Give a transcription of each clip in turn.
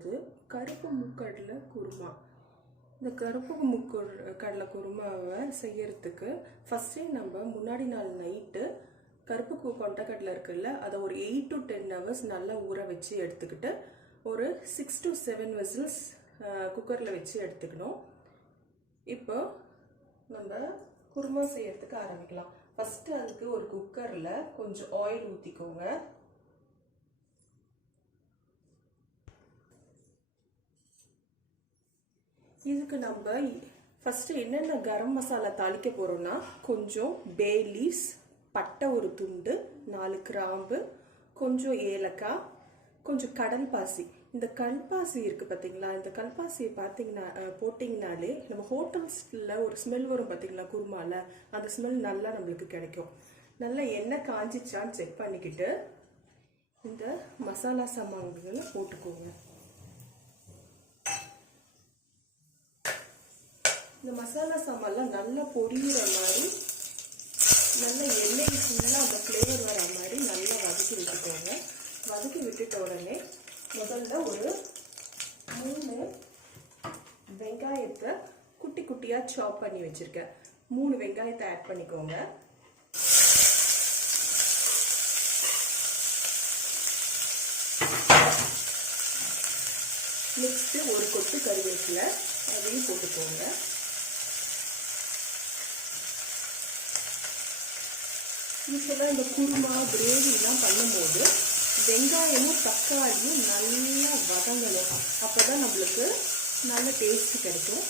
போகிறது கருப்பு மூக்கடலை குருமா. இந்த கருப்பு கடலை குருமாவை செய்யறதுக்கு ஃபஸ்ட்டே நம்ம முன்னாடி நாள் நைட்டு கருப்பு கொண்டக்கடலை இருக்குல்ல, அதை ஒரு 8 to 10 hours நல்லா ஊற வச்சு எடுத்துக்கிட்டு ஒரு 6 to 7 விசில்ஸ் குக்கரில் வச்சு எடுத்துக்கணும். இப்போ நம்ம குருமா செய்யறதுக்கு ஆரம்பிக்கலாம். ஃபஸ்ட்டு அதுக்கு ஒரு குக்கரில் கொஞ்சம் ஆயில் ஊற்றிக்கோங்க. இதுக்கு நம்ம ஃபஸ்ட்டு என்னென்ன கரம் மசாலா தாளிக்க போகிறோம்னா, கொஞ்சம் பே லீவ்ஸ், பட்டை ஒரு துண்டு, 4 கிராம்பு, கொஞ்சம் ஏலக்காய், கொஞ்சம் கடல் பாசி. இந்த கல்பாசி இருக்குது பார்த்தீங்களா, இந்த கல்பாசியை போட்டிங்கனாலே நம்ம ஹோட்டல்ஸில் ஒரு ஸ்மெல் வரும் பார்த்தீங்களா குருமாவில், அந்த ஸ்மெல் நல்லா நம்மளுக்கு கிடைக்கும். நல்லா எண்ணெய் காஞ்சிச்சான்னு செக் பண்ணிக்கிட்டு இந்த மசாலா சாமான்களை போட்டுக்கோங்க. இந்த மசாலா சாமான்லாம் நல்லா பொரியிற மாதிரி, நல்லா எண்ணெய் ஃபுல்லாக அந்த ஃப்ளேவர் வர மாதிரி நல்லா வதக்கி விட்டுக்கோங்க. வதக்கி விட்டுட்ட உடனே முதல்ல ஒரு 3 வெங்காயத்தை குட்டி குட்டியாக சாப் பண்ணி வச்சுருக்கேன். 3 வெங்காயத்தை ஆட் பண்ணிக்கோங்க. நெக்ஸ்ட்டு ஒரு கொத்து கருவேப்பிலை, அதையும் போட்டுக்கோங்க. யூஸ்வலாக இந்த குருமா கிரேவிலாம் பண்ணும்போது வெங்காயமும் தக்காளியும் நல்லா வதங்கணும். அப்போ தான் நம்மளுக்கு நல்ல டேஸ்ட் கிடைக்கும்.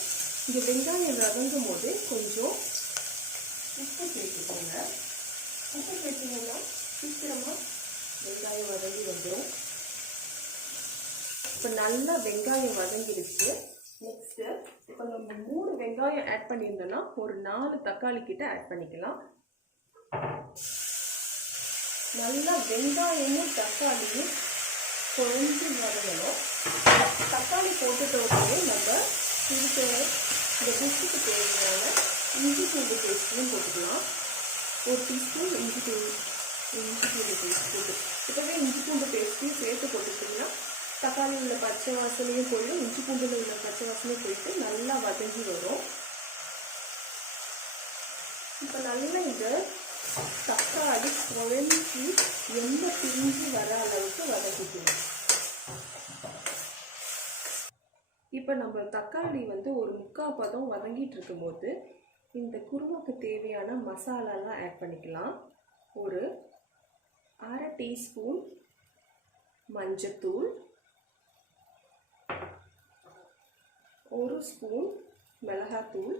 இங்கே வெங்காயம் வதங்கும் போது கொஞ்சம் உப்பு சேர்த்துக்கோங்க. உப்பு சேர்த்திங்கன்னா சீக்கிரமாக வெங்காயம் வதங்கி வந்துடும். இப்போ நல்லா வெங்காயம் வதங்கிடுச்சு. நெக்ஸ்ட்டு இப்போ நம்ம 3 வெங்காயம் ஆட் பண்ணியிருந்தோன்னா ஒரு 4 தக்காளி கிட்ட ஆட் பண்ணிக்கலாம். நல்லா வெங்காயமும் தக்காளியும் கொஞ்சம் வதங்கணும். தக்காளி போட்டுட்ட உடனே நம்ம இதுக்கு இந்த டிஷ்ஷுக்கு தேவையான இஞ்சி பூண்டு பேஸ்ட்டும் போட்டுக்கலாம். 1 டீஸ்பூன் இஞ்சி பூண்டு பேஸ்ட் போட்டு இப்போவே இஞ்சி பூண்டு பேஸ்ட்டையும் சேர்த்து போட்டுக்கிட்டிங்கன்னா தக்காளி உள்ள பச்சை வாசனையும் போயிடும், இஞ்சி பூண்டில் உள்ள பச்சை வாசனையும் போயிட்டு நல்லா வதங்கி வரும். இப்போ நல்லா இந்த தக்காளி குழஞ்சி எண்ணெய் பிரிஞ்சு வர அளவுக்கு வதக்கிக்கணும். இப்போ நம்ம தக்காளி ஒரு 3/4 பதம் வதங்கிட்டு இருக்கும்போது இந்த குருமாக்கு தேவையான மசாலாலாம் ஆட் பண்ணிக்கலாம். ஒரு 1/2 டீஸ்பூன் மஞ்சத்தூள், 1 ஸ்பூன் மிளகாத்தூள்,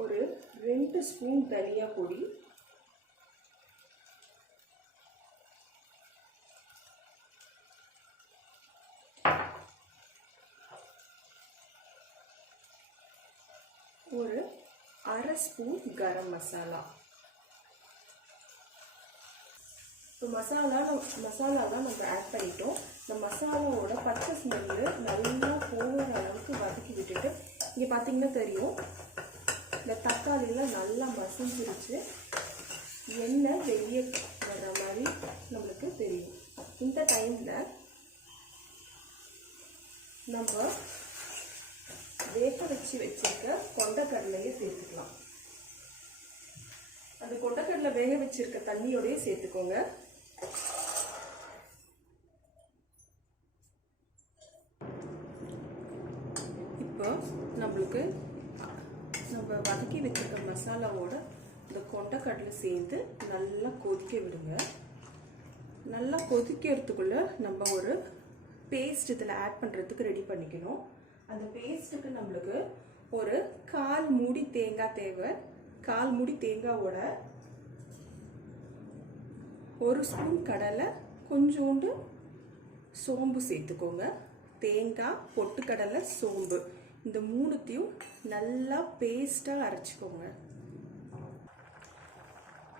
ஒரு 2 ஸ்பூன் தனியா பொடி, ஒரு 1/2 ஸ்பூன் கரம் மசாலா. இப்போ மசாலாலாம் நம்ம ஆட் பண்ணிட்டோம். இந்த மசாலாவோட பச்சை ஸ்மெல்லு நல்லா போகிற அளவுக்கு வதக்கி விட்டுட்டு, இங்கே பார்த்தீங்கன்னா தெரியும் இந்த தக்காளிலாம் நல்லா மசிஞ்சிருச்சு, எண்ணெய் வெளியே வர்ற மாதிரி நம்மளுக்கு தெரியும். இந்த டைமில் நம்ம வேக வச்சு வச்சிருக்க கொண்டக்கடலையை சேர்த்துக்கலாம். அந்த கொண்டக்கடலை வேக வச்சிருக்க தண்ணியோடய சேர்த்துக்கோங்க. இப்போ நம்மளுக்கு நம்ம வதக்கி வச்சிருக்க மசாலாவோட இந்த கொண்டக்கடலை சேர்த்து நல்லா கொதிக்க விடுங்க. நல்லா கொதிக்கிறதுக்குள்ள நம்ம ஒரு பேஸ்ட் இதில் ஆட் பண்ணுறதுக்கு ரெடி பண்ணிக்கணும். அந்த பேஸ்ட்டுக்கு நம்மளுக்கு ஒரு 1/4 மூடி தேங்காய் தேவை. 1/4 மூடி தேங்காவோட 1 ஸ்பூன் கடலை, கொஞ்சோண்டு சோம்பு சேர்த்துக்கோங்க. தேங்காய், பொட்டுக்கடலை, சோம்பு இந்த 3த்தையும் நல்லா பேஸ்ட்டாக அரைச்சிக்கோங்க.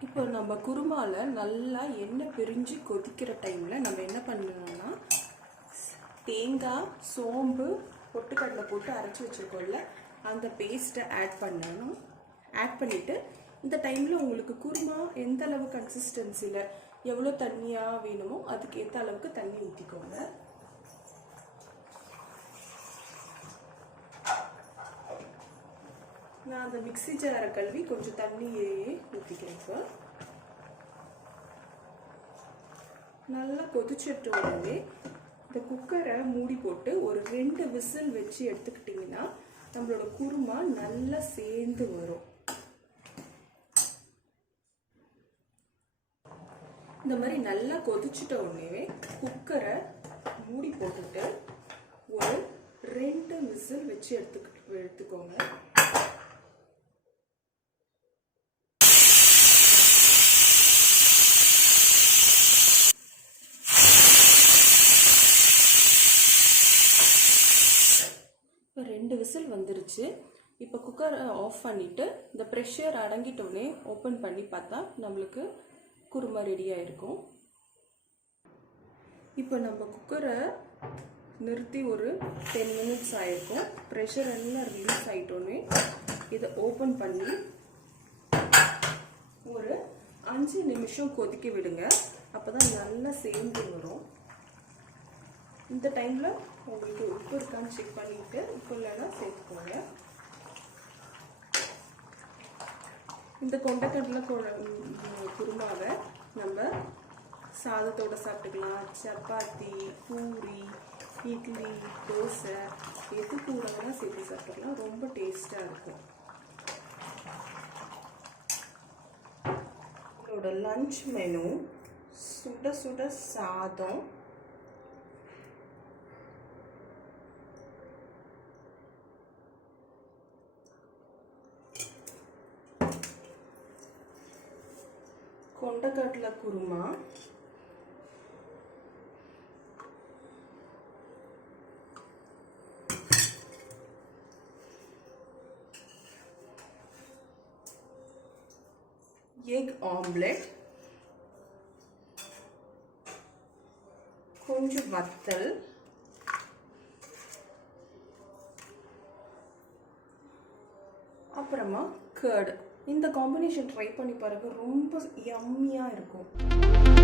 இப்போ நம்ம குருமாவில் நல்லா எண்ணெய் பிரிஞ்சு கொதிக்கிற டைமில் நம்ம என்ன பண்ணணும்னா, தேங்காய், சோம்பு, பொட்டுக்கடலை போட்டு அரைச்சி வச்சுருக்கோம்ல, அந்த பேஸ்ட்டை ஆட் பண்ணணும். ஆட் பண்ணிவிட்டு இந்த டைமில் உங்களுக்கு குருமா எந்த அளவு கன்சிஸ்டன்சியில் எவ்வளோ தண்ணியாக வேணுமோ அதுக்கேற்ற அளவுக்கு தண்ணி ஊற்றிக்கோங்க. நான் அந்த மிக்ஸி ஜாரை கழுவி கொஞ்சம் தண்ணியே ஊற்றிக்கிறேன். இப்போ நல்லா கொதிச்சிட்ட உடனே இந்த குக்கரை மூடி போட்டு ஒரு 2 விசில் வச்சு எடுத்துக்கிட்டிங்கன்னா நம்மளோட குருமா நல்லா சேர்ந்து வரும். இந்த மாதிரி நல்லா கொதிச்சிட்ட உடனே குக்கரை மூடி போட்டுட்டு ஒரு 2 விசில் வச்சு எடுத்துக்கோங்க. இப்போ 2 விசில் வந்துருச்சு. இப்போ குக்கரை ஆஃப் பண்ணிவிட்டு இந்த ப்ரெஷர் அடங்கிட்டோடனே ஓப்பன் பண்ணி பார்த்தா நம்மளுக்கு குருமா ரெடியாக இருக்கும். இப்போ நம்ம குக்கரை நிறுத்தி ஒரு 10 மினிட்ஸ் ஆகிருக்கும். ப்ரெஷர் எல்லாம் ரிலீஸ் ஆகிட்டோன்னே இதை ஓப்பன் பண்ணி ஒரு 5 நிமிஷம் கொதிக்க விடுங்க. அப்போ தான் நல்லா சேர்ந்து வரும். இந்த டைமில் உங்களுக்கு உப்பு இருக்கான்னு செக் பண்ணிவிட்டு உப்பு இல்லைன்னா சேர்த்துக்கோங்க. இந்த கொண்டைக்கடலை குருமாவை நம்ம சாதத்தோடு சாப்பிட்டுக்கலாம். சப்பாத்தி, பூரி, இட்லி, தோசை எது கூடலாம் சேர்த்து சாப்பிட்டுக்கலாம். ரொம்ப டேஸ்ட்டாக இருக்கும். இதோட லஞ்ச் மெனு சுட சுட சாதம், கொண்டைக்கடலை குருமா, எக் ஆம்லெட், கொஞ்சம் வத்தல், அப்புறமா கர்ட். இந்த காம்பினேஷன் ட்ரை பண்ணி பாருங்க, ரொம்ப யம்மியாக இருக்கும்.